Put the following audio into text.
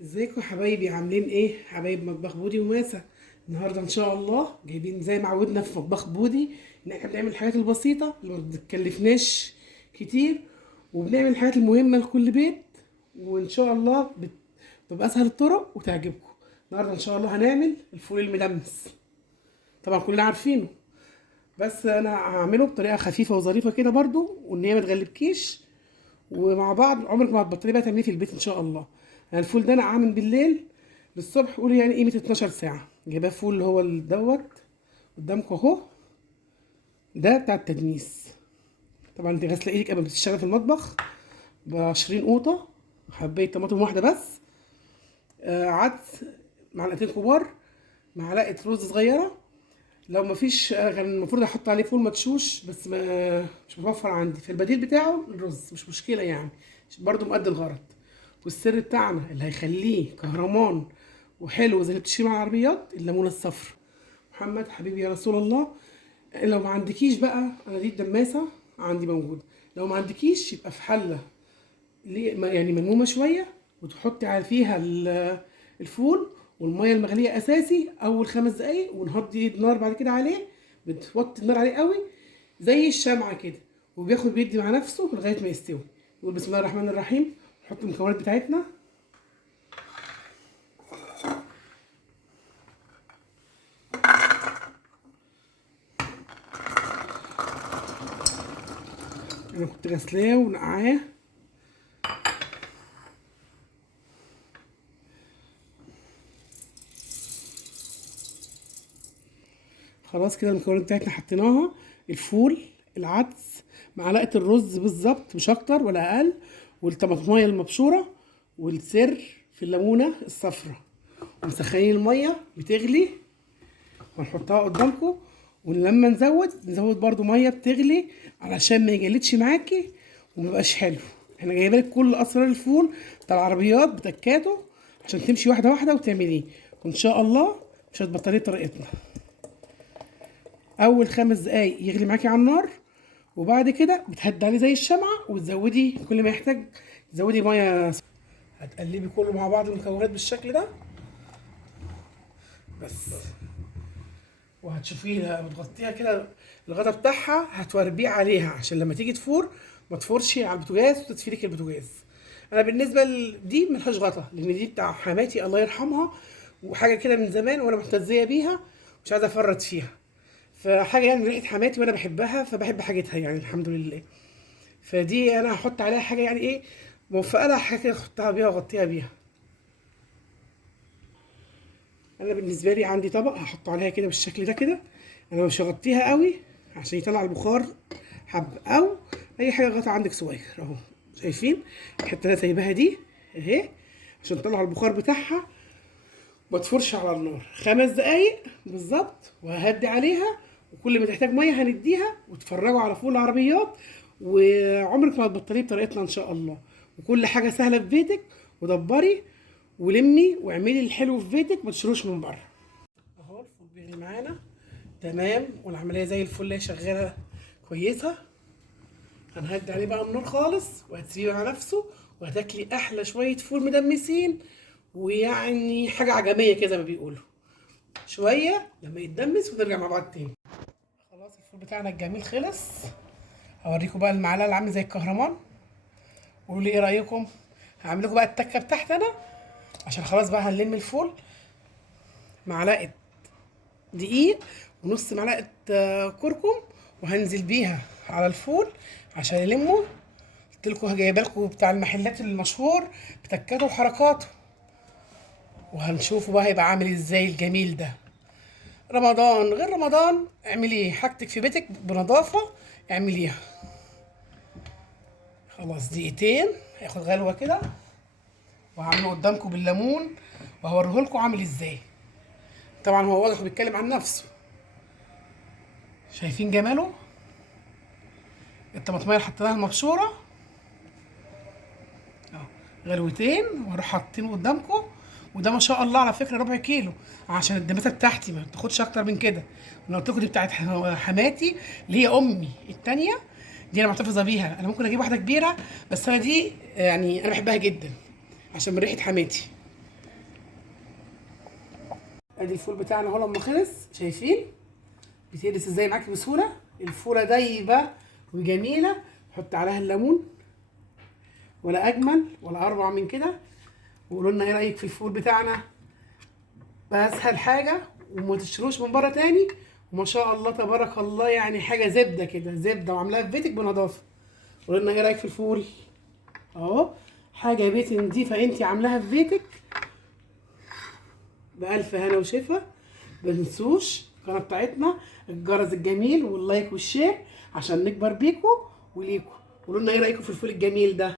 ازيكم يا حبايبي؟ عاملين ايه حبايب مطبخ بودي وماسة؟ النهارده ان شاء الله جايبين زي ما عودنا في مطبخ بودي ان احنا بنعمل الحاجات البسيطه اللي ما بتكلفناش كتير، وبنعمل الحاجات المهمه لكل بيت، وان شاء الله بتبقى اسهل الطرق وتعجبكم. النهارده ان شاء الله هنعمل الفول المدمس، طبعا كلنا عارفينه، بس انا هعمله بطريقه خفيفه وظريفه كده برضو، وان هي ما تغلبكيش، ومع بعض عمرك ما هتبطلي بقى تعمليه في البيت ان شاء الله. يعني الفول ده انا عامل بالليل للصبح، قولي يعني قيمه 12 ساعه. جايباه فول اللي هو دوت قدامكم اهو، ده بتاع التدميس. طبعا انت غاسله ايدك قبل ما تشتغل في المطبخ ب 20 قوطه، حبايه طماطم واحده بس، عدس معلقتين كبار، معلقه رز صغيره. لو مفيش كان المفروض احط عليه فول مدشوش، بس ما مش متوفر عندي، فالبديل بتاعه الرز، مش مشكله يعني، برضه مؤدي الغرض. والسر بتاعنا اللي هيخليه كهرمان وحلو زي اللي بتشتري مع العربيات، الليمونه الصفر. محمد حبيبي يا رسول الله، لو ما عندكيش بقى، انا دي الدماسه عندي موجوده، لو ما عندكيش يبقى في حله يعني ملمومه شويه، وتحطي على فيها الفول والميه المغليه اساسي اول 5 دقايق، ونهدي النار بعد كده عليه، بتوطي النار عليه قوي زي الشمعه كده، وبياخد بيدي مع نفسه لغايه ما يستوي. نقول بسم الله الرحمن الرحيم، نحط المكونات بتاعتنا. انا كنت غسلاه ونقعاه. خلاص كده المكونات بتاعتنا حطيناها: الفول، العدس، معلقه الرز بالظبط مش اكتر ولا اقل، والطماطمايه المبشوره، والسر في الليمونه الصفراء. ومسخنين الميه بتغلي، وهنحطها قدامكم. ولما نزود برضو ميه بتغلي علشان ما يجلدش معاكي وميبقاش حلو. احنا جايبالك كل اسرار الفول بتاع العربيات بتكاته، عشان تمشي واحده واحده وتعمليه، وان شاء الله مش هتبطلي طريقتنا. اول 5 دقايق يغلي معاكي على النار، وبعد كده بتهدي عليه زي الشمعه، وتزودي كل ما يحتاج تزودي ميه. هتقلبي كله مع بعض المكونات بالشكل ده بس، وهتشوفيها بتغطيها كده، الغطا بتاعها هتوربيه عليها عشان لما تيجي تفور ما تفورش على البوتاجاز وتتفرك البوتاجاز. انا بالنسبه دي ملهاش غطا، لان دي بتاع حماتي الله يرحمها، وحاجه كده من زمان وانا محتزيه بيها، مش عايزه افرط فيها، فحاجه يعني من ريحه حماتي وانا بحبها، فبحب حاجتها يعني الحمد لله. فدي انا هحط عليها حاجه يعني ايه، موفقه لها حاجه كده احطها بيها واغطيها بيها. انا بالنسبه لي عندي طبق هحط عليها كده بالشكل ده كده، انا مش هغطيها قوي عشان يطلع البخار حب، او اي حاجه غطا عندك صغير اهو. شايفين الحته اللي أنا سايباها دي اهي، عشان تطلع البخار بتاعها، ما تفرش على النار 5 دقايق بالظبط، وههدي عليها. وكل ما تحتاج ميه هنديها، وتفرجوا على فول العربيات، وعمرك ما هتبطليه بطريقتنا ان شاء الله. وكل حاجه سهله في بيتك، ودبري ولمي واعملي الحلو في بيتك، ما تشتروش من بره. اهو الفول بيغلي معانا تمام، والعمليه زي الفل هي شغاله كويسه. هنهدي عليه بقى النار خالص، وهتسيبه على نفسه، وهتاكلي احلى شويه فول مدمسين، ويعني حاجه عجميه كده زي ما بيقولوا. شويه لما يتدمس ونرجع مع بعض تاني. خلاص الفول بتاعنا الجميل خلص، هوريكم بقى المعلقه اللي عامله زي الكهرمان، قولوا لي ايه رايكم. هعمل لكم بقى التكه بتاعتي انا، عشان خلاص بقى هنلم الفول. معلقه دقيق، ونص معلقه كركم، وهنزل بيها على الفول عشان يلموا. قلت لكم جايبه لكم بتاع المحلات المشهور بتكاته وحركاته، وهنشوفوا بقى هيبقى عامل ازاي الجميل ده. رمضان غير رمضان، اعملي حاجتك في بيتك بنظافه، اعمليها. خلاص دقيقتين هياخد غلوه كده، وهعمله قدامكم بالليمون، وهوريه لكم عامل ازاي. طبعا هو واضح بيتكلم عن نفسه. شايفين جماله؟ الطماطميه اللي حطيناها المبشوره اهو، غلوتين واروح حاطينه قدامكم. وده ما شاء الله على فكره ربع كيلو، عشان الدماسه بتاعتي ما تاخدش اكتر من كده. انا قلت لكم دي بتاعت حماتي اللي هي امي التانيه، دي انا محتفظه بيها. انا ممكن اجيب واحده كبيره، بس انا دي يعني انا بحبها جدا عشان من ريحه حماتي. ادي الفول بتاعنا اهو لما خلص، شايفين بيتهرس ازاي معاكي بسهوله. الفوله دايبه وجميله. حط عليها الليمون، ولا اجمل ولا اروع من كده. وقولوا لنا ايه رايك في الفول بتاعنا، باسهل حاجه وما تشتروش من بره تاني. وما شاء الله تبارك الله، يعني حاجه زبده كده، زبده وعاملاها في بيتك بنظافه. قولوا لنا ايه رايك في الفول اهو، حاجه بيتي نضيفه انت عاملاها في بيتك بألف هنا وشفا. متنسوش القناه بتاعتنا الجرس الجميل واللايك والشير عشان نكبر بيكو وليكو. قولوا لنا ايه رايكم في الفول الجميل ده.